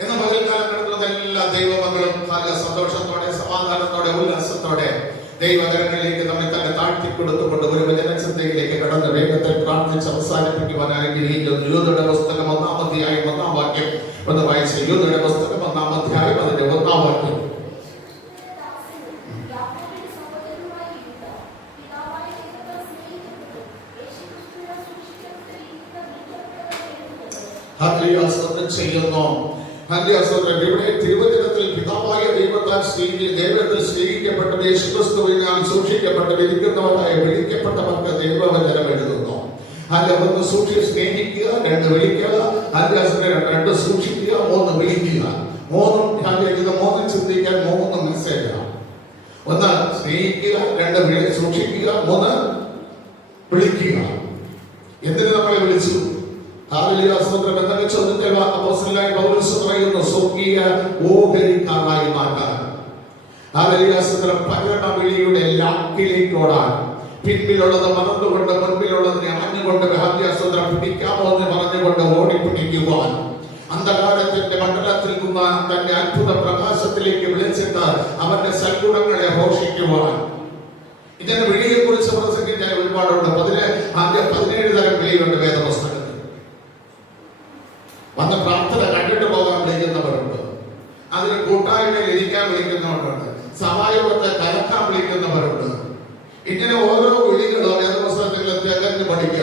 എന്ന പകൽക്കാലം നടത്തുന്ന എല്ലാ ദൈവമക്കളും നല്ല സന്തോഷത്തോടെ, സമാധാനത്തോടെ, ഉല്ലാസത്തോടെ ദൈവകരങ്ങളിലേക്ക് നമ്മെ തന്നെ താഴ്ത്തി കൊടുത്തുകൊണ്ട് ഒരു വചനചിന്തയിലേക്ക് കടന്ന് വേഗത്തിൽ പ്രാർത്ഥിച്ച് അവസാനിപ്പിക്കുവാനാണെങ്കിൽ യൂദയുടെ പുസ്തകം 1-ാം അധ്യായം 1-ാം വാക്യം ഒന്ന് വായിച്ച്. യൂദയുടെ പുസ്തകം 1-ാം അധ്യായം അതിന്റെ 1-ാം വാക്യം. ചെയ്യുന്നു. ഇവിടെ തിരുവചനത്തിൽ പിതാവായ ദൈവത്തിൽ സ്നേഹിക്കപ്പെട്ട യേശുക്രിസ്തുവിനാൽ സൂക്ഷിക്കപ്പെട്ട വിധിക്കുന്നവരായ വിളിക്കപ്പെട്ടവർക്ക് ദൈവവചനം എഴുതുന്നു. ഒന്ന് സ്നേഹിക്കുക, 2 വിളിക്കുക, 2 സൂക്ഷിക്കുക, 3 വിളിക്കുക. 3 ചിന്തിക്കാൻ 3 മെസ്സേജാണ്. 1 സ്നേഹിക്കുക, 2 സൂക്ഷിക്കുക, 3 വിളിക്കുക. എന്തിനു നമ്മളെ വിളിച്ചു? എന്നൊക്കെ ചോദ്യത്തിൽ അപ്പോസ്തലനായ പൗലോസ് പറയുന്നു, സ്വർഗീയ ഓഹരിക്കാരായി മാറ്റാൻ. പകരണവിളിയുടെ ലാക്കിലേക്ക് ഓടാൻ, പിന്നിലുള്ളത് മറന്നുകൊണ്ട് മുൻപിലുള്ളതിനെ അറിഞ്ഞുകൊണ്ട് പിടിക്കാമോ എന്ന് പറഞ്ഞുകൊണ്ട് ഓടിപ്പിടിക്കുവാൻ, അന്ധകാരത്തിന്റെ മണ്ഡലത്തിൽ നിന്ന് തന്റെ അത്ഭുത പ്രകാശത്തിലേക്ക് വിളിച്ചിട്ട് അവന്റെ സൽഗുണങ്ങളെ ഘോഷിക്കുവാൻ. ഇതിന്റെ വിളിയെ കുറിച്ച് പ്രസംഗിക്കാൻ ഒരുപാടുണ്ട്. 17 തരം വിളിയുണ്ട് വേദപുസ്തകത്തിൽ. വന്ന് പ്രാർത്ഥന കണ്ടിട്ട് പോകാൻ വിളിക്കുന്നവരുണ്ട്, അതിന് കൂട്ടായ്മയിൽ ഇരിക്കാൻ വിളിക്കുന്നവരുണ്ട്, സഭായോഗത്തെ കലക്കാൻ വിളിക്കുന്നവരുണ്ട്. ഇങ്ങനെ ഓരോ വിളികളും വേദപുസ്തകത്തിൽ തികഞ്ഞു പഠിക്കുക.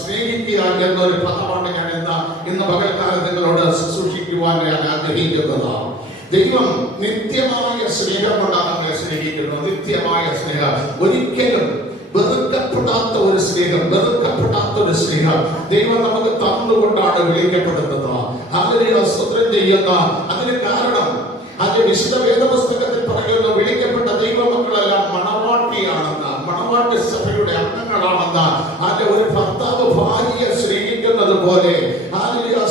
സ്നേഹിക്കുക എന്നൊരു പദമാണ് ഞാൻ ഇന്ന് പകൽക്കാലം നിങ്ങളോട് ശുശ്രൂഷിക്കുവാൻ ഞാൻ ആഗ്രഹിക്കുന്നത്. ദൈവം നിത്യമായ സ്നേഹം കൊണ്ടാണ് നമ്മളെ സ്നേഹിക്കുന്നത്. നിത്യമായ സ്നേഹം, ഒരിക്കലും വെറുക്കപ്പെടാത്ത ഒരു സ്നേഹം, വെറുക്കപ്പെടാത്ത ഒരു സ്നേഹം ദൈവം നമുക്ക് തന്നുകൊണ്ടാണ് വിളിക്കപ്പെടുന്നത്. സ്തോത്രം ചെയ്യുന്ന അതിന് കാരണം അത് വിശുദ്ധ വേദപുസ്തകത്തിൽ പറയുന്നു, വിളിക്കപ്പെട്ട ദൈവമക്കളെല്ലാം മണവാട്ടിയാണെന്ന്, മണവാട്ടി സഭയുടെ അംഗങ്ങളാണെന്ന്. അതിന്റെ ഒരു ഭർത്താവ് ഭാര്യയെ സ്നേഹിക്കുന്നത് പോലെ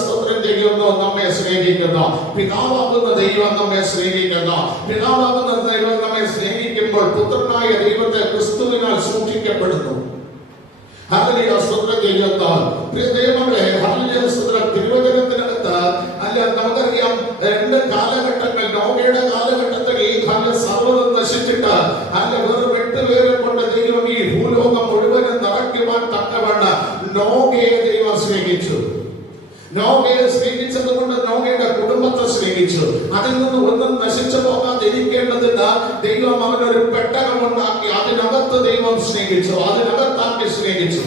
സ്തോത്രം ചെയ്യുന്നു, നമ്മെ സ്നേഹിക്കുന്നു. പിതാവാകുന്ന ദൈവം നമ്മെ സ്നേഹിക്കുന്നു. പിതാവാകുന്ന ദൈവം നമ്മെ സ്നേഹിക്കുമ്പോൾ പുത്രനായ ദൈവത്തെ ക്രിസ്തുവിനാൽ സൂക്ഷിക്കപ്പെടുന്നു. സ്തോത്രം ചെയ്യുന്നു. തിരുവചനത്തിനകത്ത് നമുക്കറിയാം 2 കാലഘട്ടങ്ങൾ. നോഹയുടെ കാലഘട്ടത്തിൽ സർവ്വതും നശിച്ചിട്ട് വെറും 8 പേരെ കൊണ്ട് ദൈവം ഈ ഭൂലോകം മുഴുവനും നിറയ്ക്കുവാൻ തക്കവണ്ണം നോഹയെ ദൈവം സ്നേഹിച്ചു. നോഹയെ സ്നേഹിച്ചത് കൊണ്ട് നോഹയുടെ കുടുംബത്തെ സ്നേഹിച്ചു. അതിൽ നിന്ന് ഒന്നും നശിച്ചു പോകാതിരിക്കേണ്ടതിന് ദൈവം അവനൊരു പെട്ടകം ഉണ്ടാക്കി, അതിനകത്ത് ദൈവം സ്നേഹിച്ചു, അതിനകത്താക്കി സ്നേഹിച്ചു.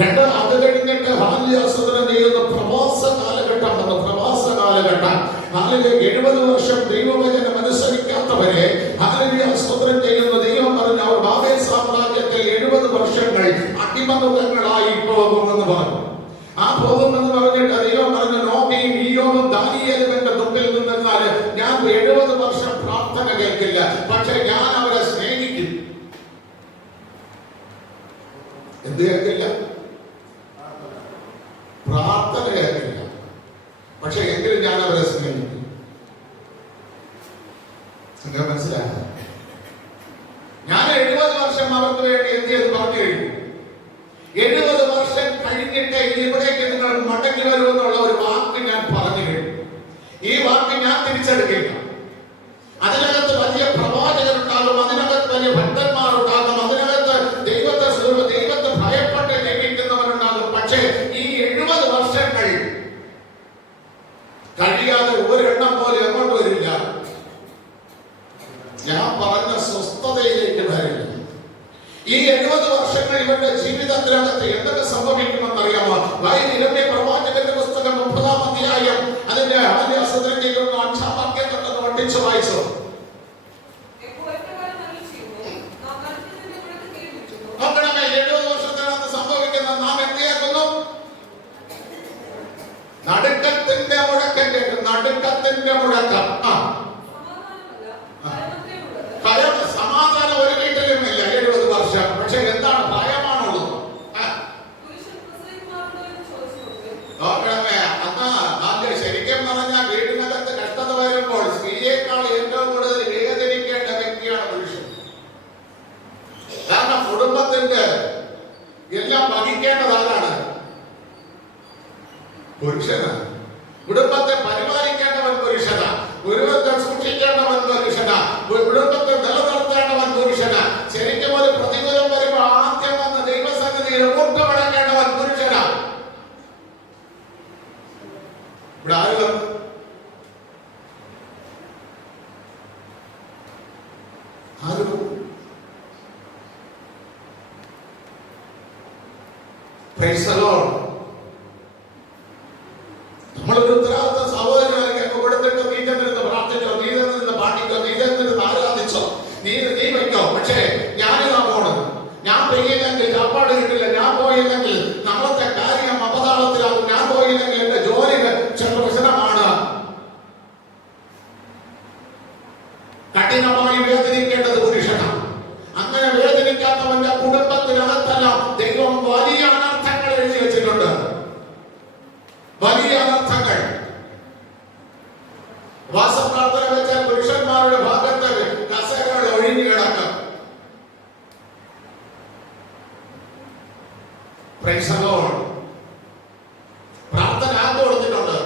2 അത് കഴിഞ്ഞിട്ട് ഹാല്യാസ്വദനം ചെയ്യുന്ന പ്രവാസ കാലഘട്ടം വന്നു. പ്രവാസ കാലഘട്ടം 70 വർഷം ദൈവവചനം അനുസരിക്കാത്തവരെ ഹാല്യാസ്വദനം ചെയ്യുന്ന ദൈവം പറഞ്ഞു, അവർ ബാബേൽ സാമ്രാജ്യത്തിൽ 70 വർഷങ്ങൾ അടിമമുഖങ്ങളായി പോകുമെന്ന് പറഞ്ഞു. ആ പോകുമെന്ന് പറഞ്ഞിട്ട് ദൈവം പറഞ്ഞു, നോഹയും ഈയോബും ദാനിയേലും എന്റെ മുമ്പിൽ നിന്നാൽ ഞാൻ 70 വർഷം പ്രാർത്ഥന കേൾക്കില്ല, പക്ഷെ ഞാൻ അവരെ സ്നേഹിക്കും. എന്ത് കേൾക്കില്ല? പ്രാർത്ഥന കേൾക്കില്ല, പക്ഷെ എങ്കിലും ഞാൻ അവരെ സ്നേഹിക്കും. നിങ്ങൾ മനസ്സിലായ? ഞാൻ 70 വർഷം അവർക്ക് വേണ്ടി എന്ത് ചെയ്ത് പറഞ്ഞു കഴിഞ്ഞു. 70 വർഷം കഴിഞ്ഞിട്ട് ഇവിടേക്ക് നിങ്ങൾ മടങ്ങി വരുമെന്നുള്ള ഒരു വാക്ക് ഞാൻ പറഞ്ഞു കഴിഞ്ഞു. ഈ വാക്ക് ഞാൻ തിരിച്ചെടുക്കില്ല. അതിനകത്ത് വലിയ പ്രവാചകരുണ്ടാകും, അതിനകത്ത് വലിയ ഭക്തന്മാരുണ്ടാകും, അതിനകത്ത് ദൈവത്തെ ഭയപ്പെട്ട് ജീവിക്കുന്നവരുണ്ടാകും. പക്ഷേ ഈ 70 വർഷങ്ങൾ കഴിയാതെ ഒരെണ്ണം പോലെ എങ്ങോട്ട് വരില്ല. ഞാൻ പറഞ്ഞ സ്വസ്ഥതയിലേക്ക് വരില്ല. ഈ 70 വർഷങ്ങൾ ഇവരുടെ ജീവിതത്തിനകത്ത് എന്തൊക്കെ സംഭവിക്കുമെന്നറിയാമോ? യിരെമ്യാ പ്രവാചകന്റെ പുസ്തകം 30-ാം അധ്യായം അതിന്റെ 5-ാം വാക്യം തൊട്ട് പഠിച്ചു വായിച്ചു. നോക്കണമേ, 70 വർഷത്തിനകത്ത് സംഭവിക്കുന്ന നാം എന്തിയാക്കുന്നു? നടുക്കത്തിന്റെ മുഴക്കം കേൾക്കും. നടുക്കത്തിന്റെ മുഴക്കം. സമാധാനം ഒരു വീട്ടിലും ഇല്ല 70 വർഷം. പക്ഷെ എന്താണ്? ഭയമാണുള്ളത്. ശരിക്കും പറഞ്ഞാൽ വീട്ടിനകത്ത് കഷ്ടത വരുമ്പോൾ സ്ത്രീയേക്കാൾ ഏറ്റവും കൂടുതൽ വേദനിക്കേണ്ട വ്യക്തിയാണ് പുരുഷൻ. കാരണം കുടുംബത്തിന്റെ എല്ലാം വഹിക്കേണ്ടത് ആരാണ്? Praise the Lord. നമ്മളൊരു ഉത്തരവാദിത്ത സഹോദരനായി കൊടുത്തിട്ട് നീ ചെന്നിരുന്ന് പ്രാർത്ഥിച്ചോ, നീ ചെന്നിരുന്ന് പാടിക്കോ, നീ ചെന്നിരുന്ന് ആരാധിച്ചോ, നീ വയ്ക്കോ. പക്ഷേ ഞാനിതാ പോണത്, ഞാൻ പെയ്യില്ലെങ്കിൽ ചാപ്പാട് കിട്ടില്ല, ഞാൻ പോയില്ലെങ്കിൽ നമ്മളത്തെ കാര്യം അപതാളത്തിലാകും, ഞാൻ പോയില്ലെങ്കിൽ എന്റെ ജോലി പ്രശ്നമാണ്. കഠിനമായി വേദനിക്കേണ്ടത് പുരുഷനാണ്. അങ്ങനെ വേദനിക്കാത്തവന്റെ കുടുംബത്തിനകത്തെല്ലാം ദൈവം വലിയ അനർത്ഥങ്ങൾ എഴുതി വെച്ചിട്ടുണ്ട്. വലിയ അനർത്ഥങ്ങൾ. വാസപ്രാർത്ഥന വെച്ചാൽ പുരുഷന്മാരുടെ ഭാഗത്ത് കസേരകൾ ഒഴിഞ്ഞു കിടക്കും. Praise the Lord. പ്രാർത്ഥന ആർക്ക് കൊടുത്തിട്ടുണ്ട്?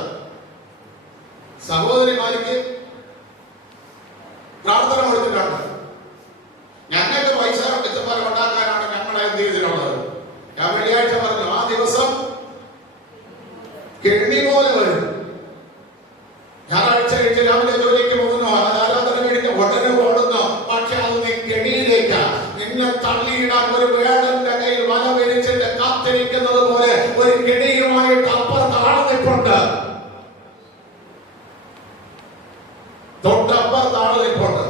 സഹോദരിമാർക്ക് പ്രാർത്ഥന കൊടുത്തിട്ടുണ്ട്. ഞങ്ങൾക്ക് പൈസ മിച്ചപ്പലം ഉണ്ടാക്കാനാണ് ഞങ്ങളെ എന്ത് ചെയ്തിട്ടുള്ളത്. ഞാൻ വെള്ളിയാഴ്ച പറഞ്ഞു, ആ ദിവസം കെണ്ണി പോലെ വരും. ഞായറാഴ്ച കഴിച്ച് രാവിലെ ജോലിക്ക് പോകുന്നു, ആരാധന കഴിഞ്ഞ് ഉടനെ ഓടുന്നു. പക്ഷെ അത് നീ കെണിയിലേക്ക് നിന്നെ തള്ളിയിടാൻ ഒരു വേടന്റെ കയ്യിൽ വല വിരിച്ചിട്ട് കാത്തിരിക്കുന്നത് പോലെ ഒരു കെണിയുമായിട്ട് അപ്പുറത്ത് ആളുന്നിപ്പുണ്ട്. തൊട്ടപ്പുറത്ത് ആളുന്നിപ്പുണ്ട്.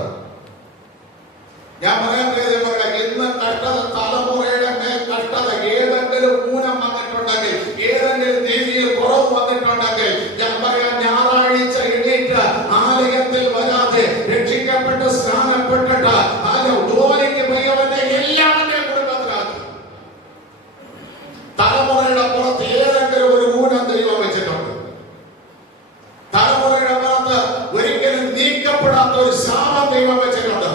ഞാൻ പറയാൻ മക്കളെ, ഇന്ന് കഷ്ടത തലമുറയുടെ മേൽ കഷ്ടത ഏതെങ്കിലും ഊനം വന്നിട്ടുണ്ടെങ്കിൽ, ഏതെങ്കിലും രീതിയിൽ കുറവ് വന്നിട്ടുണ്ടെങ്കിൽ, ഞാൻ പറയാൻ ഞായറാഴ്ച എണീറ്റ് ആലയത്തിൽ വരാതെ രക്ഷിക്കപ്പെട്ട് സ്നാനപ്പെട്ടിട്ട് ജോലിക്ക് പോയവന്റെ എല്ലാവരുടെയും കുടുംബത്തിലാക്കി തലമുറയുടെ പുറത്ത് ഏതെങ്കിലും ഒരു ഊനം ദൈവം വെച്ചിട്ടുണ്ട്. തലമുറയുടെ പുറത്ത് ഒരിക്കലും നീക്കപ്പെടാത്ത ഒരു ശാപം ദൈവം വെച്ചിട്ടുണ്ട്.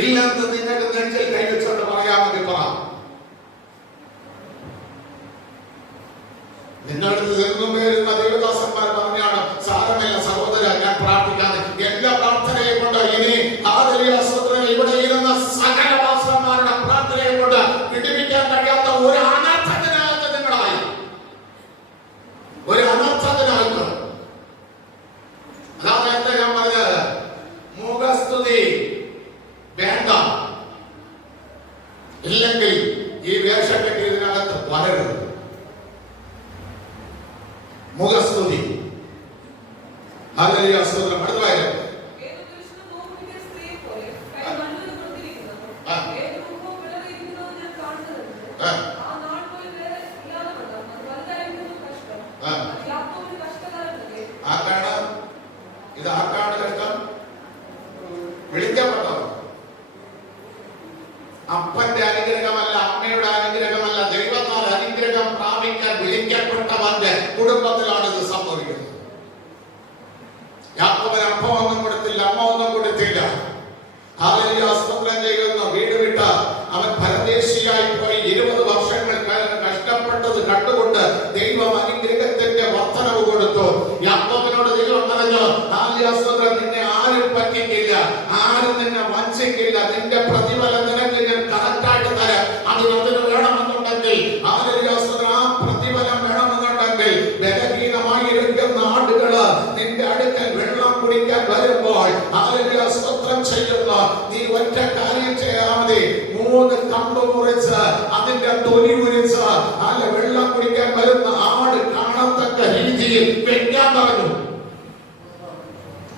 ഇല്ലെന്ന് നിങ്ങൾക്ക് നെഞ്ചിൽ കൈവച്ചുകൊണ്ട് പറയാമെങ്കിൽ പറ. നിങ്ങളുടെ നിന്നും വരുന്ന ദേവദാസന്മാർ പറഞ്ഞാണ്, സാരമില്ല സഹോദര, ഞാൻ പ്രാർത്ഥിക്കാതെ എല്ലാ പ്രാർത്ഥനയെ കൊണ്ട് ഇനി ഇവിടെ ഇരുന്ന സകല വാസന്മാരുടെ പ്രാർത്ഥനയെ കൊണ്ട് വിടിവിക്കാൻ കഴിയാത്ത ഒരു അനർത്ഥത്തിനകത്ത് നിങ്ങളായി, ഒരു അനർത്ഥത്തിനകത്ത്. അതാ നേരത്തെ ഞാൻ പറഞ്ഞത്, മുഖസ്തുതി വേണ്ട. ഇല്ലെങ്കിൽ ഈ വേഷം കെട്ടി ഇതിനകത്ത് വരരുത്. മുഖസ്തുതി. ഹല്ലേലൂയ, സ്തോത്രം. അടുത്ത വാക്യം. ഇത് ആർക്കാണ് കഷ്ടം? വിളിക്കപ്പെട്ടവർ. അപ്പന്റെ അനുഗ്രഹമല്ല, അമ്മയുടെ അനുഗ്രഹമല്ല, ദൈവത്താൽ അനുഗ്രഹം പ്രാപിക്കാൻ വിളിക്കപ്പെട്ടവന്റെ കുടുംബത്തിലാണ് ഇത് സംഭവിക്കുന്നത്. യാക്കോബിന് അപ്പം ഒന്നും കൊടുത്തില്ല, അമ്മ ഒന്നും കൊടുത്തില്ല. ഹല്ലേലൂയ, സ്തോത്രം ചെയ്യുന്നു. വീട് വിട്ട അവൻ പരദേശിയായി പോയി 20 വർഷങ്ങൾ കഷ്ടപ്പെട്ടത് കണ്ടുകൊണ്ട് ദൈവം അനുഗ്രഹത്തിന്റെ വർധനവ് കൊടുത്തു. യാക്കോബിനോട് ദൈവം പറഞ്ഞു, ഹല്ലേലൂയ, സ്തോത്രം, നിന്നെ ആരും പറ്റിക്കില്ല, ആരും നിന്നെ വഞ്ചിക്കില്ല, നിന്റെ പ്രതിഫലം നിനക്ക് ഞാൻ കറക്റ്റായിട്ട് തരാം. അതിന് വേണമെന്നുണ്ടെങ്കിൽ, ഹല്ലേലൂയ, സ്തോത്രം, ആ പ്രതിഫലം വേണമെന്നുണ്ടെങ്കിൽ ബലഹീനമായിരിക്കുന്ന ആടുകള് നിന്റെ അടുക്കൽ വെള്ളം കുടിക്കാൻ വരുമ്പോൾ, ഹല്ലേലൂയ, സ്തോത്രം ചെയ്യുന്നു, നീ ഒറ്റ കാര്യം ചെയ്യാൻ മതി. 3 കമ്പ് മുറിച്ച് അതിന്റെ തൊലി ഉരിച്ച് വെള്ളം കുടിക്കാൻ വരുന്ന ആട് കാണത്തക്ക രീതിയിൽ വെക്കാൻ പറഞ്ഞു.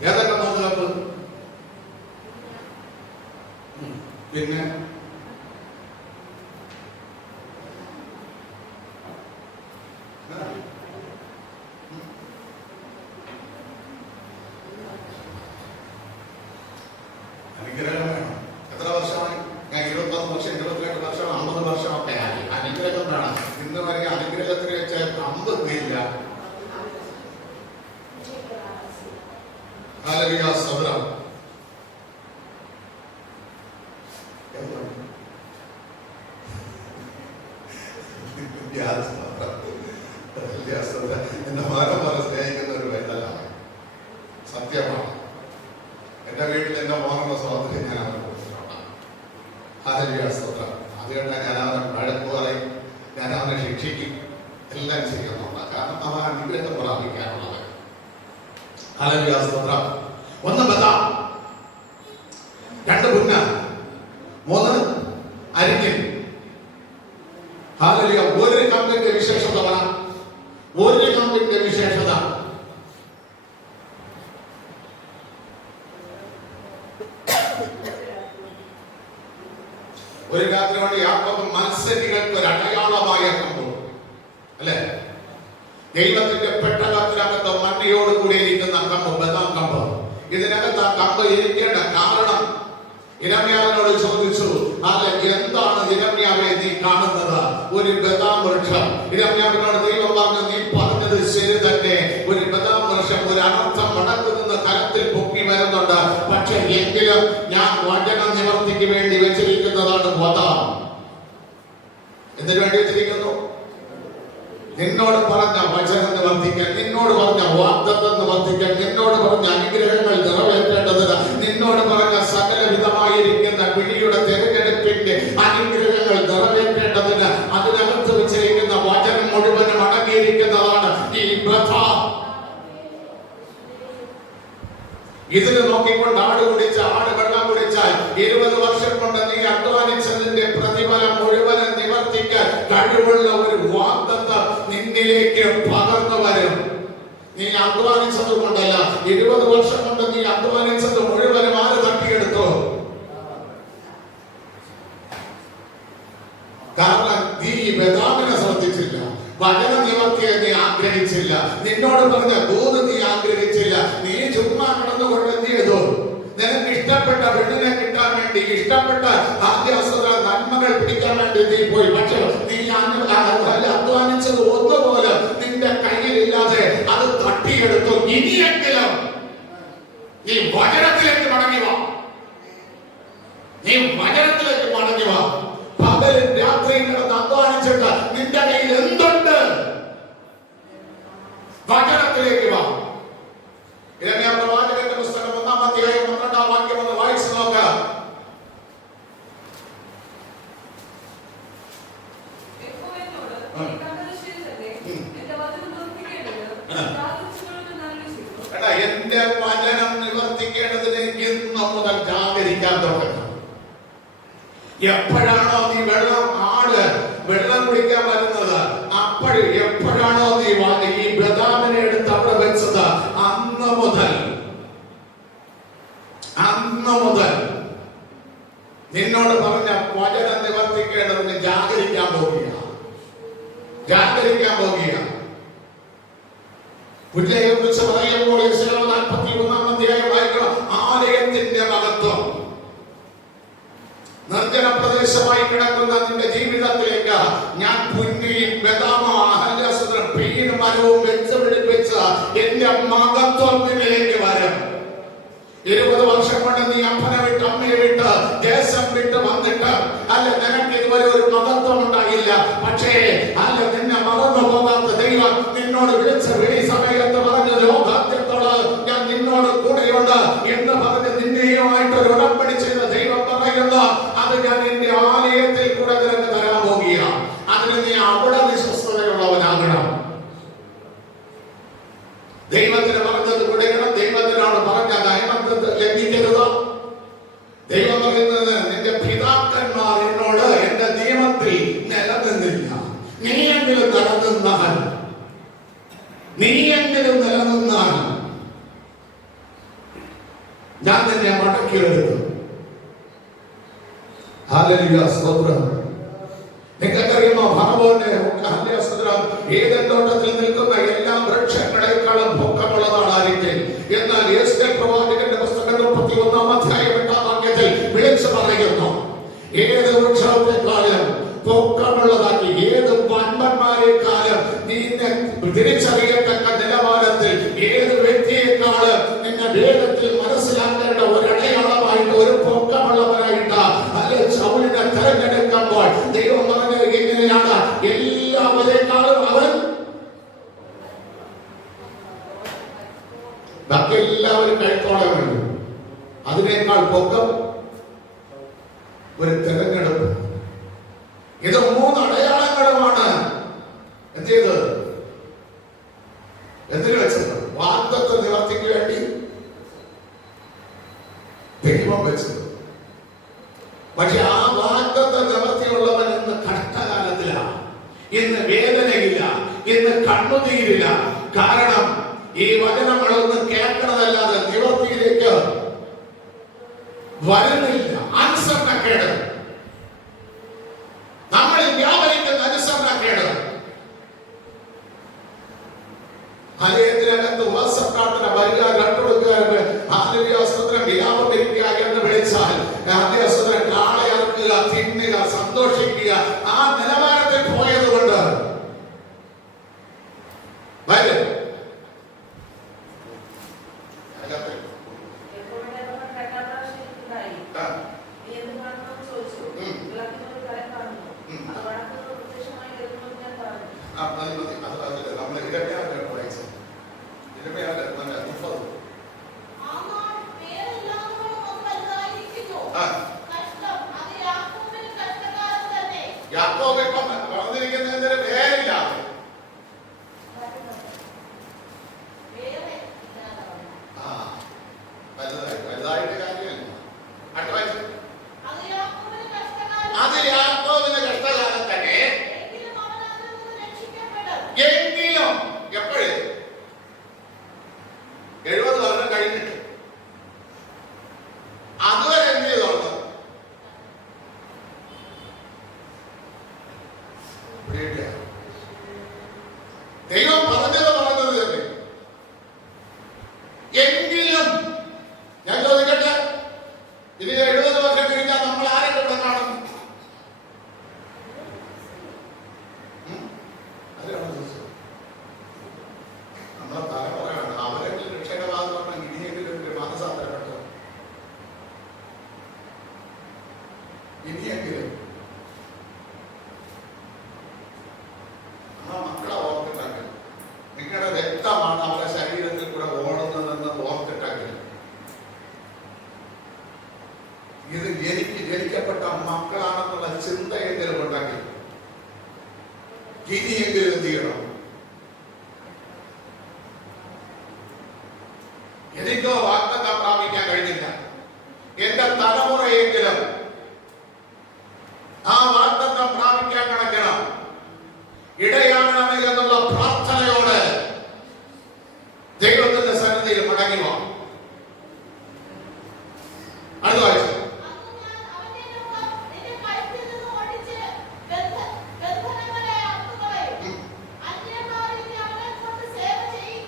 ഏതൊക്കെ 3 കമ്പ്? പിന്നെ അനുഗ്രഹം വേണം. എത്ര വർഷമായി? ഞാൻ 21 വർഷം, 22 വർഷം, 50 വർഷം ഒക്കെ ആയി. അനുഗ്രഹം വേണം. ഇന്ന് വരെ അനുഗ്രഹത്തിന് വെച്ച അമ്പത്തില്ല. ഹല്ലേലൂയ, സ്തോത്രം. എന്റെ മകനെ പോലെ സ്നേഹിക്കുന്ന ഒരു വൈതലാണ്. സത്യമാണ്. എന്റെ വീട്ടിൽ എന്റെ മോനുള്ള സ്വാതന്ത്ര്യം ഞാൻ അവനെ കൊടുത്തിട്ടുണ്ട്. ഹല്ലേലൂയ, സ്തോത്രം. അതുകൊണ്ട് ഞാൻ അവനെ വഴക്ക് പറയും, ഞാൻ അവനെ ശിക്ഷിക്കും, എല്ലാം ചെയ്യുന്നുണ്ട്. കാരണം അവൻ അനുഗ്രഹം പ്രാപിക്കാനുള്ളത്. ഹല്ലേലൂയ, സ്തോത്രം. 1 ബദാം, 2 പുന്ന, 3 അരിഞ്ഞിൽ, ഒരു രാത്രി കൊണ്ട് യാക്കോബ് മത്സരികൾക്ക് ഒരു അടയാളമായ കമ്പ് അല്ലെ, ദൈവത്തിന്റെ പെട്ടകത്തിനകത്ത് മഞ്ഞയോട് കൂടി ഇരിക്കുന്ന കമ്പ്, ബദാം കമ്പ്. ഇതിനകത്ത് ആ കമ്പ് ഇരിക്കേണ്ട കാരണം യിരെമ്യാവിനോട് ചോദിച്ചു, അല്ല എന്താണ് യിരെമ്യാവേ നീ കാണുന്നത്? ഒരു ബദാം വൃക്ഷം. യിരെമ്യാവിനോട് ദൈവം പറഞ്ഞു, നീ പറഞ്ഞത് ശരി തന്നെ, ഒരു ബദാം വൃക്ഷം ഒരു അനർത്ഥം വടക്കു നിന്ന് കരത്തിൽ പൊക്കി വരുന്നുണ്ട്. പക്ഷെ എങ്കിലും ഞാൻ വചന നിവർത്തിക്ക് വേണ്ടി വെച്ചിരിക്കുന്നതാണ് ബദാം. എന്തിനു വേണ്ടി വെച്ചിരിക്കുന്നു? നിന്നോട് പറഞ്ഞ വചനം നിവർത്തിക്കാൻ, നിന്നോട് പറഞ്ഞ വാഗ്ദത്തം നിവർത്തിക്കാൻ, നിന്നോട് പറഞ്ഞ അനുഗ്രഹങ്ങൾ നിറവേറ്റേണ്ടതിന്, നിന്നോട് പറഞ്ഞ സകല വിധമായിരിക്കുന്ന വിളിയുടെ തിരഞ്ഞെടുപ്പിന്റെ അനുഗ്രഹങ്ങൾ നിറവേറ്റേണ്ടതിന് അതിനകത്ത് വെച്ചിരിക്കുന്ന വചനം മുഴുവനും അടങ്ങിയിരിക്കുന്നതാണ് ഈ ബദാം. ഇതിന് നോക്കിക്കൊണ്ട് ആട് വെള്ളം കുടിച്ചാൽ 20 വർഷം കൊണ്ട് നീ അധ്വാനിച്ചതിന്റെ പ്രതിഫലം മുഴുവനും നിവർത്തിക്കാൻ കഴിവുള്ള ഒരു വാഗ്ദത്തം നിന്നിലേക്ക് പകർന്നു വരും. നീ അധ്വാനിച്ചത് കൊണ്ടല്ല, 20 വർഷം കൊണ്ട് നീ അധ്വാനിച്ചത് മുഴുവനും ആര് തട്ടിയെടുത്തു? കാരണം നീ ഈ ബദാമിനെ ശ്രദ്ധിച്ചില്ല, വചന നിവർത്തിയെ നീ ആഗ്രഹിച്ചില്ല, നിന്നോട് പറഞ്ഞ ദൂത് നീ ആഗ്രഹിച്ചില്ല. നീ ചുമ്മാ കിടന്നുകൊണ്ട് എന്ത് ചെയ്തു? നിനക്ക് ഇഷ്ടപ്പെട്ട പെണ്ണിനെ കിട്ടാൻ വേണ്ടി, ഇഷ്ടപ്പെട്ട ആദ്യാസന നന്മകൾ പിടിക്കാൻ വേണ്ടി നീ പോയി. പക്ഷെ നീ അധ്വാനിച്ചത് ഒന്നുപോലെ നിന്റെ കയ്യിലില്ലാതെ അത് തട്ടിയെടുത്തു. ഇനിയെങ്കിലും നീ വചനത്തിലേക്ക് മടങ്ങി വാ, നീ വചനത്തിലേക്ക് മടങ്ങി വാ. പകലും രാത്രിയും കിടന്ന് അധ്വാനിച്ചിട്ട് നിന്റെ കയ്യിൽ എന്തുണ്ട്? വചനത്തിലേക്ക് വാ. യിരെമ്യാ പ്രവാചകന്റെ പുസ്തകം 1-ാം അധ്യായം 12-ാം വാക്യം ഒന്ന് വായിച്ചു നോക്കാം. എന്റെ വചനം നിവർത്തിക്കേണ്ടതിന് ഇന്നു മുതൽ ജാഗരിക്കാൻ തുടങ്ങും. എപ്പോഴാണോ നീ വെള്ളം കുടിക്കാൻ വരുന്നത്, എപ്പോഴാണോ നീ ഈ ബദാമിനെ എടുത്ത് അവിടെ വെച്ചത്, അന്ന് മുതൽ നിന്നോട് പറഞ്ഞ വചനം നിവർത്തിക്കേണ്ടതിന് ജാഗരിക്കാൻ പോകുക. പുല്ലിനെ കുറിച്ച് പറയുമ്പോൾ 41-ാം അധ്യായം വായിക്കണം. ആലയത്തിന്റെ മഹത്വം നിർജ്ജന പ്രദേശമായി കിടക്കുന്ന നിന്റെ ജീവിതത്തിലേക്ക് ഞാൻ പുന്നിയും മരവും വെച്ച് പിടിപ്പിച്ച് എന്റെ മഹത്വം നിന്നിലേക്ക് വരും. 20 വർഷം കൊണ്ട് നീ അപ്പനെ വിട്ട് അമ്മയെ വിട്ട് ദേശം വിട്ട് വന്നിട്ട് അല്ല നിനക്ക് ഇതുവരെ ഒരു മഹത്വം ഉണ്ടായില്ല. പക്ഷേ അല്ല നിന്നെ മറന്നു പോകാത്ത ദൈവം നിന്നോട് വിളിച്ച വിളി സമയത്ത് പറഞ്ഞു, ലോകാത്യത്തോട് ഞാൻ നിന്നോട് കൂടെയുണ്ട് എന്ന് പറഞ്ഞ് നിന്നെയുമായിട്ട് ഒരു ഉടമ്പടി ചെയ്ത ദൈവം പറയുന്നു, അത് ഞാൻ എന്റെ ആലയത്തിൽ കൂടെ നിനക്ക് തരാൻ പോകുകയാണ്. അതിന് നീ അവിടെ വിശ്വസ്തതയുള്ളവനാകണം. ദൈവത്തിന് പറഞ്ഞത് വിടയണം, ദൈവത്തിനോട് പറഞ്ഞ നയമന്ത്രത്തെ ലംഘിക്കരുത്. ദൈവം പറയുന്നത്, നിന്റെ പിതാക്കന്മാർ എന്നോട് എന്റെ നിയമത്തിൽ നിലനിന്നില്ല, നീയെങ്കിലും നിലനിന്നാൽ ഞാൻ നിന്നെ മടക്കിയെടുത്തു. ഹല്ലേലൂയ, സ്തോത്രം. നിങ്ങൾക്കറിയുമോ, ഫറവോന്റെ ഏദൻ തോട്ടത്തിൽ നിൽക്കുന്ന എല്ലാ വൃക്ഷങ്ങളെക്കാളും പൊക്കമുള്ളതാണ് ആരെങ്കിൽ. എന്നാൽ യെഹെസ്കേൽ പ്രവാചകന്റെ പുസ്തകം 31-ാം അധ്യായം 8-ാം വാക്യത്തിൽ വിളിച്ചു പറയുന്നു, ഏത് വൃക്ഷത്തെക്കാളും പൊക്കമുള്ളതാക്കി, ഏത് വൻപന്മാരെക്കാളും നിന്നെ തിരിച്ചറിയത്തക്ക നിലവാരത്തിൽ, ഏത് വ്യക്തിയെക്കാളും നിന്നെ വേഗത്തിൽ മനസ്സിലാക്കേണ്ട ഒരടയാളമായിട്ട്, ഒരു പൊക്കമുള്ളവരായിട്ട് അല്ലെ ശൗലിനെ തെരഞ്ഞെടുക്കുമ്പോൾ ദൈവം പറഞ്ഞത് എങ്ങനെയാണ്? എല്ലാവരെക്കാളും അവൻ, ബാക്കി എല്ലാവരും കഴുത്തോടെ വേണ്ടു, അതിനേക്കാൾ പൊക്കം ഒരു തെരഞ്ഞെടുപ്പ്. ഇത് 3 അടയാളങ്ങളുമാണ് എന്ത് ചെയ്തത്? എന്തിനു വെച്ചത്? വാഗ്ദത്ത നിവർത്തിക്ക് വേണ്ടി ദൈവം വെച്ചത്. പക്ഷെ ആ വാഗ്ദത്ത നിവർത്തിയുള്ളവൻ ഇന്ന് കഷ്ടകാലത്തിലാണ്, ഇന്ന് വേദനയില്ല, ഇന്ന് കണ്ണുനീരില്ല. കാരണം ഈ വചനങ്ങളൊന്ന് കേൾക്കണതല്ലാതെ നിവർത്തിയിലേക്ക് വരുന്നില്ല. അനുസരണക്കേട്, നമ്മളിൽ വ്യാപരിക്കുന്ന അനുസരണക്കേട്. ഹലേത്തിനകത്ത് ഉപസപ്രാർത്ഥന വരിക, കട്ടുകൊടുക്കുക, ആലവ്യാസ്ത്രത്തിന് വിലാപം ഇരിക്കുക എന്ന് വിളിച്ചാൽ അദ്ദേഹത്തിന് കാളയർക്കുക, തിന്നുക, സന്തോഷിക്കുക, ആ നിലവാരത്തിൽ പോയത് കൊണ്ട് വരും. ദൈവം പറഞ്ഞത് തന്നെ. എങ്കിലും ഞാൻ ചോദിക്കട്ടെ, ഇത് 70 വർഷം കഴിഞ്ഞാൽ നമ്മൾ ആരൊക്കെ ഇവിടെ കാണും? നമ്മളെ തലമുറയാണ്. അവരെങ്കിലും രക്ഷയുടെ ഭാഗം പറഞ്ഞാൽ ഇനിയെങ്കിലും മാനസാന്തരപ്പെട്ടു. ഇനിയെങ്കിലും മക്കളെ ഓർത്തിട്ടെങ്കിൽ, നിങ്ങളുടെ രക്തമാണ് അവരുടെ ശരീരത്തിൽ കൂടെ ഓടുന്നതെന്ന് ഓർത്തിട്ടെങ്കിൽ, ഇത് എനിക്ക് ജനിക്കപ്പെട്ട മക്കളാണെന്നുള്ള ചിന്തയെങ്കിലും ഉണ്ടെങ്കിൽ ഇനിയെങ്കിലും എന്ത് ചെയ്യണം? എനിക്കോ വാഗ്ദത്തം പ്രാപിക്കാൻ കഴിഞ്ഞില്ല, എന്റെ തലമുറയെങ്കിലും ആ വാഗ്ദത്തം പ്രാപിക്കാൻ കണക്കണം. ഇടയാകണമേ എന്നുള്ള പ്രാർത്ഥനയോട് ദൈവത്തിന്റെ സന്നിധിയിൽ മടങ്ങി വാ. അടുത്ത വായിച്ചു.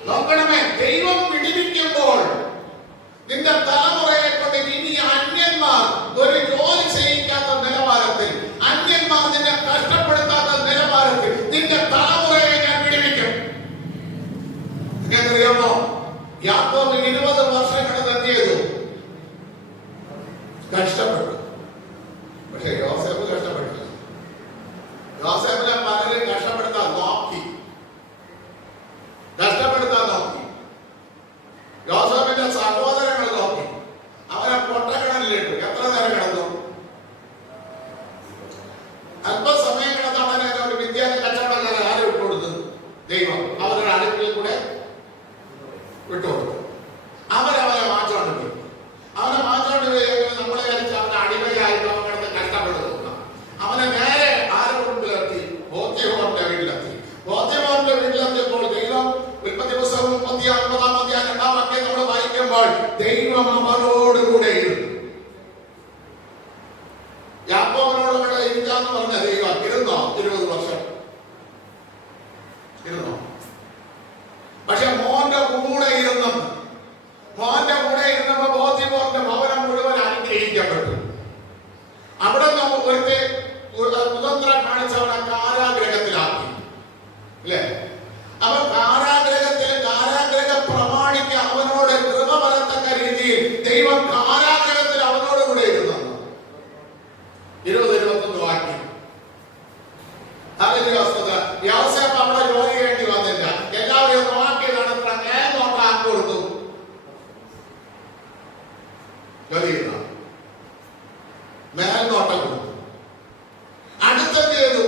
നോക്കണമേ, ദൈവം വിടിവിക്കുമ്പോൾ നിന്റെ തലമുറയെ കൊണ്ട് ഇനി അന്യന്മാർ ഒരു ജോലി ചെയ്യിക്കാത്ത നിലവാരത്തിൽ, അന്യന്മാർ നിന്നെ കഷ്ടപ്പെടുത്താത്ത നിലവാരത്തിൽ നിന്റെ തലമുറയെ ഞാൻ വിടിവിക്കും. നിങ്ങൾക്കറിയാമോ, യാക്കോബ് 20 വർഷങ്ങൾ എന്ത് ചെയ്തു? കഷ്ടപ്പെട്ടു. പക്ഷെ യോസേഫ് കഷ്ടപ്പെട്ടില്ല. യോസേഫിനെ പലരും കഷ്ടപ്പെടുത്താൻ നോക്കി. യോസേഫിന്റെ സഹോദരങ്ങൾ നോക്കി. അവനെ പൊട്ടക്കടലിലിട്ടു. എത്ര നേരം കിടന്നു? അല്പസമയം കിടന്നവനെ ഒരു വിദ്യാലയ കച്ചവടക്കാരെ ആരും വിട്ടുകൊടുത്തു? ദൈവം അവരുടെ അടുപ്പിൽ കൂടെ വിട്ടുകൊടുത്തു. അവരവനെ മാറ്റോണ്ട് പോയി. അവനെ മാറ്റോണ്ട് പോയി. നമ്മളെ വിചാരിച്ച് അവനെ അടിമയായിട്ട് അവൻ കിടന്ന് കഷ്ടപ്പെടുന്നു. അവനെ നേരെ ആരുടെ മുമ്പിലെത്തി? പോത്തിഫാറിന്റെ വീട്ടിലെത്തി. പോത്തിഫാറിന്റെ വീട്ടിലെത്തിയപ്പോൾ ദൈവം, ഉൽപ്പത്തി പുസ്തകം 39-ാം അധ്യായം 2-ാം വാക്യം നമ്മൾ വായിക്കുമ്പോൾ, ദൈവം അവനോടുകൂടെ ഇരുന്നു. യാക്കോബിനോട് കൂടെ ഇരിക്കാന്ന് പറഞ്ഞ ദൈവം ഇരുന്നോ? 20 വർഷം ഇരുന്നോ? പക്ഷെ മോന്റെ കൂടെ ഇരുന്നപ്പോ പോത്തിഫാറിന്റെ ഭവനം മുഴുവൻ അനുഗ്രഹിക്കപ്പെട്ടു. അവിടെ ഒരുത്തെ കുതന്ത്രം കാണിച്ചവനെ കാരാഗ്രഹത്തിലാക്കി. അല്ലേ? അവൻ കാരാഗ്രഹ പ്രമാണിക്ക് അവനോട് കൃപ വരത്തക്ക രീതിയിൽ ദൈവം കാരാഗ്രഹത്തിൽ അവനോട് കൂടെ ഇരുന്നു. 20-21 വാക്യം. യോസേഫ് അവിടെ ജോലി ചെയ്യേണ്ടി വന്നില്ല. എല്ലാവരും നോക്കിയതാണ്. മേൽനോട്ടം കൊടുത്തു. ജോലി ചെയ്യുന്ന മേൽനോട്ടം കൊടുത്തു. അടുത്തെന്ത് ചെയ്തു?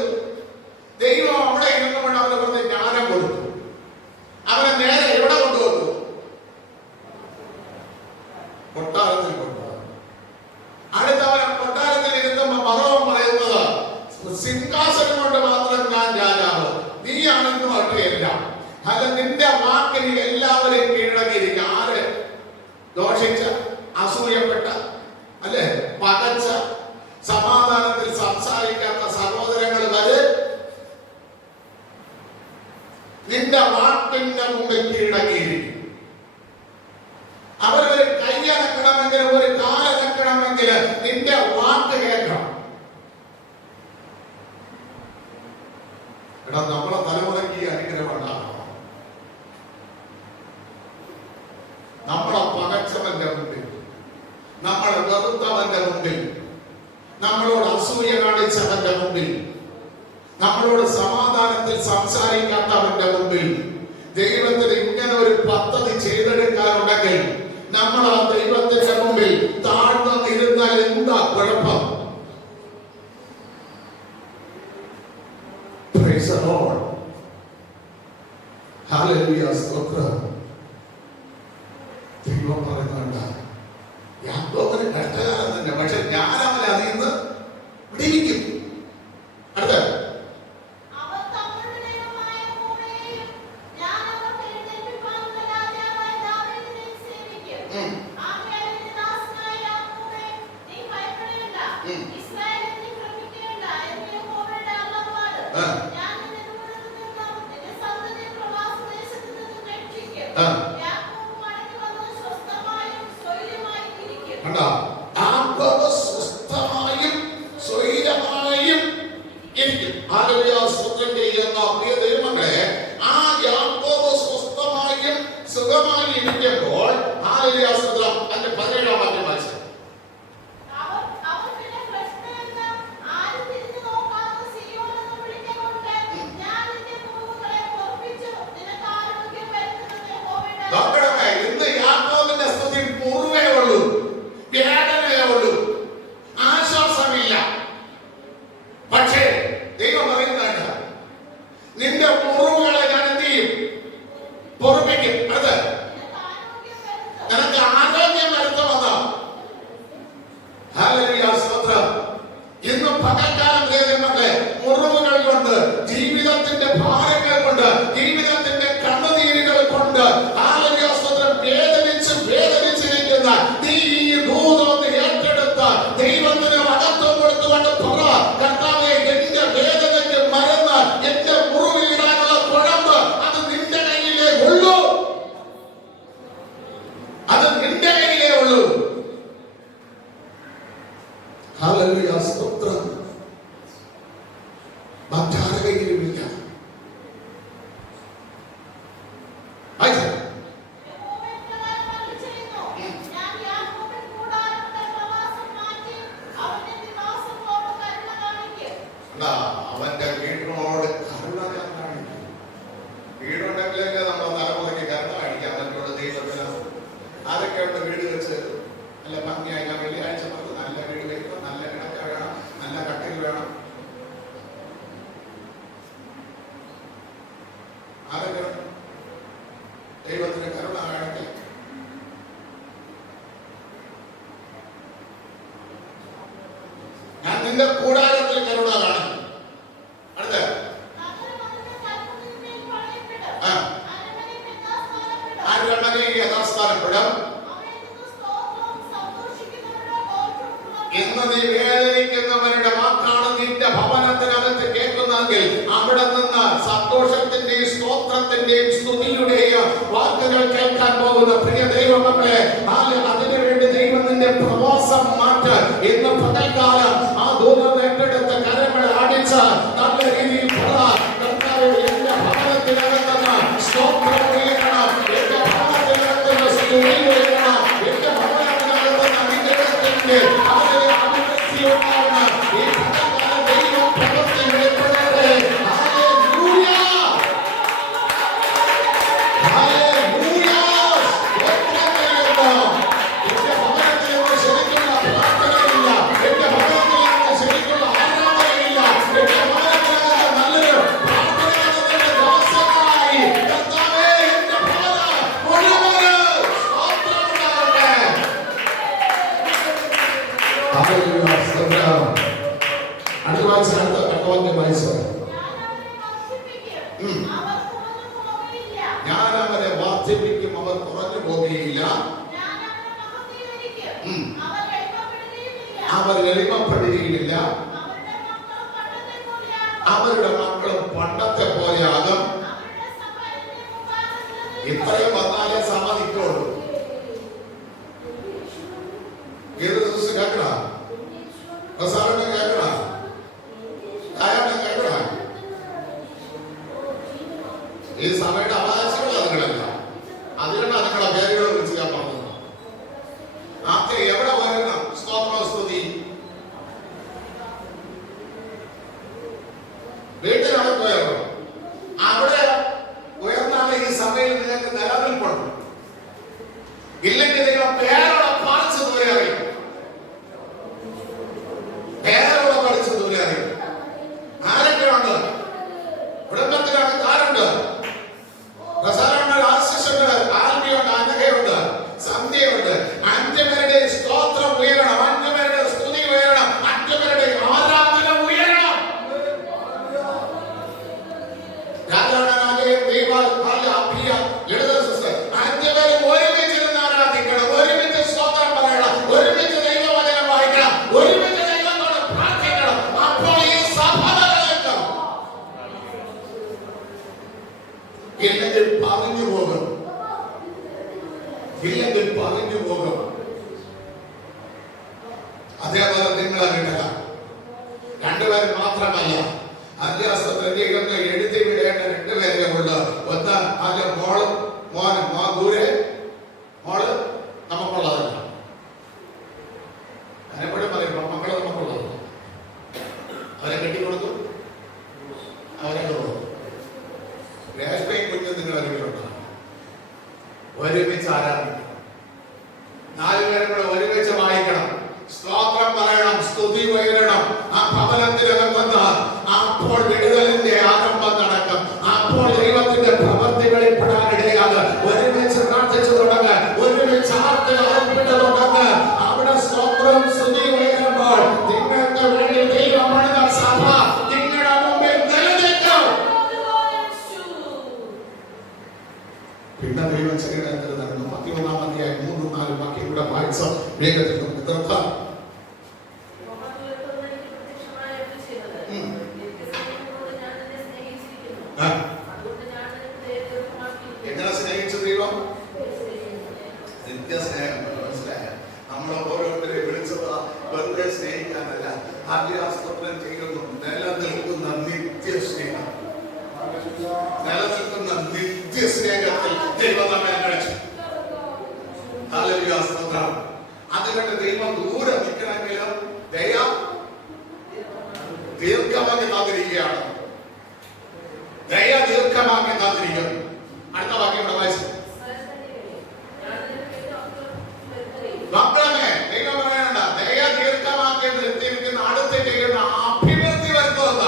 ദൈവം അവിടെ ഇരുന്നുകൊണ്ട് അവന് പറഞ്ഞ് ജ്ഞാനം കൊടുത്തു. അവനെ നേരെ എവിടെ കൊണ്ടുവന്നു? കൊട്ടാരത്തിൽ കൊണ്ടുവന്നു. അടുത്തവനെ കൊട്ടാരത്തിൽ ഇരുന്നുമ്പോ മറവൻ പറയുന്നത്, സിംഹാസനം കൊണ്ട് മാത്രം ഞാൻ രാജാവ്, നീയാണെന്ന് പറഞ്ഞില്ല. അല്ല, നിന്റെ വാക്കിന് എല്ലാവരെയും കീഴടങ്ങിയിരിക്കുക. ആര് ദോഷിച്ച, അസൂയപ്പെട്ട, അല്ലെ, ജീവിക്കണമെങ്കിൽ നിന്റെ വാക്ക് കേൾക്കണം. എടാ, നമ്മളെ തലമുറയ്ക്ക് ഈ അനുഗ്രഹം ഉണ്ടാകണം. നമ്മളെ പകച്ചവന്റെ മുമ്പിൽ, നമ്മളെ വെറുത്തവന്റെ മുമ്പിൽ, നമ്മളോട് അസൂയ കാണിച്ചവന്റെ മുമ്പിൽ, നമ്മളോട് സമാധാനത്തിൽ സംസാരിക്കാത്തവന്റെ മുമ്പിൽ ദൈവത്തിന് ഇങ്ങനെ ഒരു പദ്ധതി ചെയ്തെടുക്കാനുണ്ടെങ്കിൽ നമ്മൾ ആ ദൈവത്തിന്റെ മുമ്പിൽ താഴ്ന്നു ഇരുന്നാൽ എന്താ കുഴപ്പം? Praise the Lord. Hallelujah. സ്തോത്രം. ദൈവം പറയുന്നുണ്ട്, യാക്കോബിന് കഷ്ടകാലം തന്നെ, പക്ഷെ ഞാൻ അവനെ അതിൽ നിന്ന് വിടിവിക്കും. അടുത്ത ഇന്ന് യാക്കോബിന്റെ സ്തുതി പൂർവേ ഉള്ളൂ, വേദനയേ ഉള്ളൂ, ആശ്വാസമില്ല. പക്ഷേ ദൈവം പറയുന്നുണ്ട്, നിന്റെ മുറിവുകളെ ഞാൻ എന്ത് ചെയ്യും? പൊറുപ്പിക്കും. അത് നിനക്ക് ആരോഗ്യം വരുത്തുമെന്ന്. ഹല്ലേലൂയ, സ്തോത്രം. ഇന്ന് പകൽക്കാലം മക്കളെ, മുറിവുകൾ കൊണ്ട്, ജീവിതത്തിന്റെ ഭാരങ്ങൾ കൊണ്ട്, ജീവിതത്തിന്റെ കണ്ണുനീരുകൾ കൊണ്ട് വേദനിച്ചിരിക്കുന്ന നീ ഈ ദൂതൊന്ന് ഏറ്റെടുത്ത് ദൈവത്തിന് മഹത്വം കൊടുത്തുകൊണ്ട് പറ, കർത്താവേ, എന്റെ വേദനയ്ക്ക് മരുന്ന്, എന്റെ മുറിവിലിടാനുള്ള കുഴമ്പ് അത് നിന്റെ കയ്യിലേ ഉള്ളൂ, അത് നിന്റെ കയ്യിലേ ഉള്ളൂ. ഹല്ലേലൂയ, സ്തോത്രം. മറ്റാരുടെ കയ്യിലുമില്ല. അവന്റെ വീടിനോട് കരുണ കാണിക്കും. വീടുണ്ടെങ്കിലേ നമ്മളെ തലമുറയ്ക്ക് കരുണ കാണിക്കാൻ പറ്റുള്ളൂ. ദൈവത്തിന് ആരൊക്കെയുണ്ട് വീട് വെച്ച് നല്ല ഭംഗിയായി? ഞാൻ വെള്ളിയാഴ്ച പറഞ്ഞു, നല്ല വീട് വെക്കണം, നല്ല കിടക്ക വേണം, നല്ല കട്ടിൽ വേണം. ആരൊക്കെ ദൈവത്തിന് കരുണ കാണിക്കും? ഞാൻ നിന്റെ കൂടാരത്തിൽ കരുണ കാണിക്കും. അടുത്ത അരമനയിൽ യഥാസ്ഥാനപ്പെടും. ഇന്ന് നീ വേദനിക്കുന്നവരുടെ വാക്കാണ് നിന്റെ ഭവനത്തിനകത്ത് കേൾക്കുന്നതെങ്കിൽ അവിടെ നിന്ന് സന്തോഷത്തിന്റെയും സ്തോത്രത്തിന്റെയും സ്തുതിയുടെയും വാക്കുകൾ കേൾക്കാൻ പോകുന്ന പ്രിയ ദൈവമക്കളെ, അതിനുവേണ്ടി ദൈവം നിന്റെ പ്രവാസം മാറ്റ്. ഇന്ന് പകൽക്കാലം ആ ദൂരം ഏറ്റെടുത്ത കരങ്ങൾ അടിച്ച് നല്ല രീതിയിൽ പറ, കർത്താവേ, എന്റെ ഭവനത്തിനകത്തുന്ന സ്തോത്രം ഉയരണം, എന്റെ ഭവനത്തിനകത്തുന്ന സ്തുതി ഉയരണം, എന്റെ ഭവനത്തിനകത്തുന്ന അനുഗ്രഹത്തിന്റെ അഭിവൃദ്ധി ഉണ്ടാവണം. ഈ പകൽക്കാലം ദൈവം പ്രവൃത്തി വെളിപ്പെടട്ടെ. ഹല്ലേലൂയ, ഹല്ലേലൂയ, സ്തോത്രം ചെയ്യുന്നു. എന്റെ ഭവനത്തിൽ നിന്ന് ശരിക്കുള്ള പ്രാർത്ഥനയില്ല, എന്റെ ഭവനത്തിൽ നിന്ന് ശരിക്കുള്ള ആരാധനയില്ല, എന്റെ ഭവനത്തിനകത്ത് നല്ലൊരു പ്രാർത്ഥനയുടെ ദിവസങ്ങളായി കർത്താവേ, എന്റെ ഭവനം മുഴുവന് സ്തോത്രം ഉണ്ടാകട്ടെ. ഹല്ലേലൂയ, സ്തോത്രം. അടുത്ത വായിച്ച അടുത്ത കർത്താവിന്റെ വായിച്ച ഞാൻ അവരെ വർദ്ധിപ്പിക്കും, അവർ കുറഞ്ഞു പോകുകയില്ല, അവർ എളിമപ്പെടുകയില്ല, അവരുടെ മക്കളും പണ്ടത്തെ പോലെയാകും. ഇത്രയും വന്നാലേ സമ്മതിക്കുള്ളൂ. കേൾക്കണ, പ്രസാദം കേൾക്കണ, കേൾക്കണ. ഈ സഭയുടെ അവകാശങ്ങളാണ് നിങ്ങളെല്ലാം. അതിനാണ് നിങ്ങളെ പേരുകൾ വിളിച്ച് ഞാൻ പറഞ്ഞത്. ആദ്യം എവിടെ വരണം സ്തോത്രസ്തുതി? വീട്ടിലാണ് ഉയരണം. അവിടെ ഉയർന്നാണ് ഈ സഭയിൽ നിങ്ങൾക്ക് നിലനിൽപ്പുണ്ട്. ഇല്ലെങ്കിൽ നിങ്ങൾ പേരോടെ പഠിച്ച് ദൂരെ അറിയും, പേരോടെ പഠിച്ച് ദൂരെ അറിയും. ആരൊക്കെ ഉണ്ട് കുടുംബത്തിലാണ്? ആരുണ്ട്? പ്രസാരമുണ്ട്, ആശിഷുണ്ട്, ആൽബിയുണ്ട്, അനഘയുണ്ട്, സന്ധ്യയുണ്ട്. 5 പേരുടെ സ്തോത്രം ഉയരണം, 5 പേരുടെ സ്തുതി ഉയരണം, 5 പേരുടെ ആരാധന ഉയരണം. ഒരുമിച്ച് സ്തോത്രം പറയണം, ഒരുമിച്ച് ദൈവവചനം വായിക്കണം, ഒരുമിച്ച് ദൈവത്തോട് പ്രാർത്ഥിക്കണം. അപ്പോൾ ഈ സഭ നിലനിൽക്കും. ഇല്ലെങ്കിൽ പറഞ്ഞു പോകും, ഇല്ലെങ്കിൽ പറഞ്ഞു പോകും. അതേപോലെ നിങ്ങളെ വിടുക. 2 പേർ മാത്രമല്ല, അന്യാസത്തിലേക്ക് എഴുതി വിടേണ്ട 2 പേരെ ഉള്ളു. ഒന്ന് അതിലെ മോളും മോനും. ദൂരെ മോള് നമുക്കുള്ളതല്ല. അതിനെപ്പോഴും പറയും മക്കളെ നമുക്കുള്ളത്. അവരെ കെട്ടിക്കൊടുക്കും, അവരെ കൊടുക്കും. രേഷ്മയും കുഞ്ഞും നിങ്ങൾ അറിവിലുണ്ട്. ഒരുമിച്ച് ആരാധിക്കണം. 4 പേരും കൂടെ ഒരുമിച്ച് വായിക്കണം, സ്തോത്രം പറയണം, സ്തുതി ഉയരണം. ആ ഭവനത്തിനകത്തുനിന്ന് അപ്പോൾ വിടുതലിന്റെ ആരംഭം നടക്കും. അപ്പോൾ ദൈവത്തിന്റെ പ്രവൃത്തി വെളിപ്പെടാനിടയാകും. ഒരുമിച്ച് പ്രാർത്ഥിച്ചു തുടങ്ങുക, ഒരുമിച്ച് ആർപ്പിട്ട് തുടങ്ങുക. അവിടെ സ്തോത്രം സ്തുതി ഉയരുമ്പോൾ നിങ്ങൾക്ക് വേണ്ടി ദൈവം പണിത സഭ നിങ്ങളുടെ മുമ്പിൽ നിലനിൽക്കും. പിന്നെ ദൈവം ശരീരത്തിൽ നടന്നു. 11-ാം അധ്യായം 3-4 വാക്യം കൂടെ വായിച്ച വേഗത്തിൽ നമുക്ക് തീർക്കാം. എങ്ങനെ സ്നേഹിച്ചു ദൈവം? നിത്യസ്നേഹം. മനസ്സിലായ? നമ്മൾ ഓരോരുത്തരെ വിളിച്ചത് വെറുതെ സ്നേഹിക്കാനല്ല, ആദ്യാസ്തോത്രം ചെയ്യുന്നു. നിലനിൽക്കുന്ന നിത്യസ്നേഹം, നിലനിൽക്കുന്ന നിത്യസ്നേഹത്തിൽ ദൈവം നമ്മെ കഴിച്ചു. ഹല്ലേലൂയ, സ്തോത്രം. അതുകൊണ്ട് ദൈവം ദൂരെ നിൽക്കണമെങ്കിലും ദയ ദീർഘമാക്കി തന്നിരിക്കുകയാണ്. ദയ ദീർഘമാക്കി തന്നിരിക്കുന്നു. അടുത്ത വാക്യം ഇവിടെ വായിച്ചു. മക്കളെ ദൈവം പറയണ്ട, ദയ ദീർഘമാക്കി നിർത്തിയിരിക്കുന്ന അടുത്ത് ചെയ്യുന്ന അഭിവൃദ്ധി വരുത്തുക.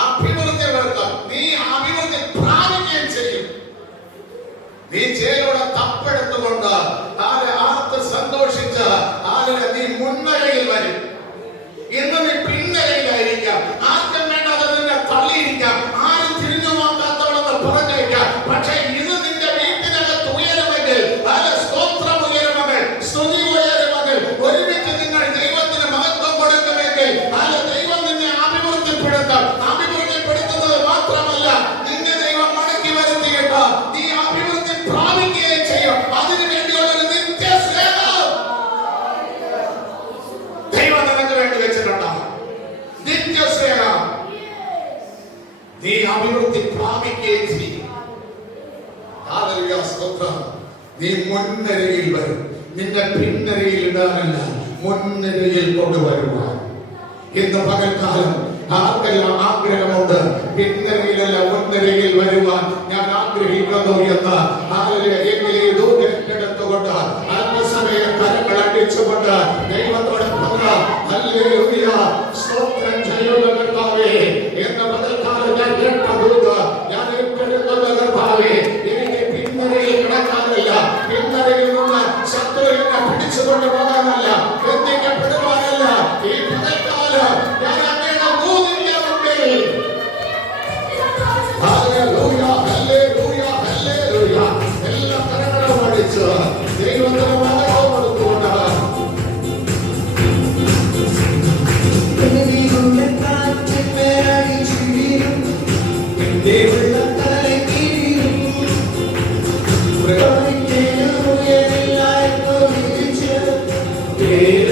അഭിവൃദ്ധി വരുത്തുക. നീ അഭിവൃദ്ധി പ്രാപിക്കുകയും ചെയ്യും. നീ ചേരോടെ തപ്പെടുത്തുകൊണ്ട് ആർത്ത് സന്തോഷിച്ച് നീ മുൻനിരയിൽ വരും. ഇന്ന് നീ പിൻനിരയിലായിരിക്കാം. ആർക്കും വേണ്ടത് നിന്നെ തള്ളിയിരിക്കാം, ആരും തിരിഞ്ഞു നോക്കാത്തവളെന്ന് പറഞ്ഞേക്കാം. പക്ഷേ ഇത് നിന്റെ വീട്ടിനകത്ത് ഉയരുമെങ്കിൽ, സ്തോത്രം ഉയരുമെങ്കിൽ, സ്തുതി ഉയരുമെങ്കിൽ, ഒരുമിച്ച് നിങ്ങൾ ദൈവത്തിന് മഹത്വം കൊടുക്കുമെങ്കിൽ, ദൈവം നിന്നെ അഭിവൃദ്ധിപ്പെടുത്തും. അഭിവൃദ്ധിപ്പെടുത്തുന്നത് മാത്രമല്ല, നിന്നെ ദൈവം മടക്കി വരുത്തിയിട്ട് നീ അഭിവൃദ്ധി പ്രാപിക്കുകയും ചെയ്യും. അതിനു വേണ്ടിയുള്ള ഒരു നിത്യസ്നേഹം ദൈവം നിനക്ക് വേണ്ടി വെച്ചിട്ടുണ്ടാകും. നിത്യസ്നേഹം. നീ അഭിവൃദ്ധി പ്രാപിക്കുകയും ചെയ്യും. ഹല്ലേലൂയ, സ്തോത്രം. നീ മുൻനിരയിൽ വരും. നിന്റെ പിൻനിരയിൽ ഇടാനല്ല, മുൻനിരയിൽ കൊണ്ടുവരുവാൻ. ഇന്ന് പകൽക്കാലം ആർക്കെല്ലാം ആഗ്രഹമുണ്ട് പിൻനിരയിലല്ല മുൻനിരയിൽ വരുവാൻ ഞാൻ ആഗ്രഹിക്കുന്നു എന്ന് ഏറ്റെടുത്തുകൊണ്ട് ആത്മസമയം കരങ്ങൾ അടിച്ചുകൊണ്ട് ദൈവത്തോട് ഹല്ലേലൂയ, സ്തോത്രം ചെയ്യുന്ന കർത്താവേ, എന്ന് പകൽക്കാലം ഞാൻ കേട്ടതുകൊണ്ട് ഞാൻ ഏറ്റെടുക്കുന്ന കർത്താവേ, എനിക്ക് പിൻനിരയിൽ കിടക്കാനല്ല, പിൻനിരയിൽ നിന്ന് ശത്രു എന്നെ പിടിച്ചുകൊണ്ട് പോകാനല്ല, ബന്ധിക്കപ്പെടുവാനല്ല. ഈ പകൽക്കാലം ഞാൻ അങ്ങയുടെ മൂന്നിന്റെ മുമ്പിൽ ഹല്ലേലൂയ, ഹല്ലേലൂയ, ഹല്ലേലൂയ എല്ലാ കരങ്ങളും അടിച്ച് ദൈവത്തിന് മഹത്വം കൊടുത്തുകൊണ്ട് ഏത്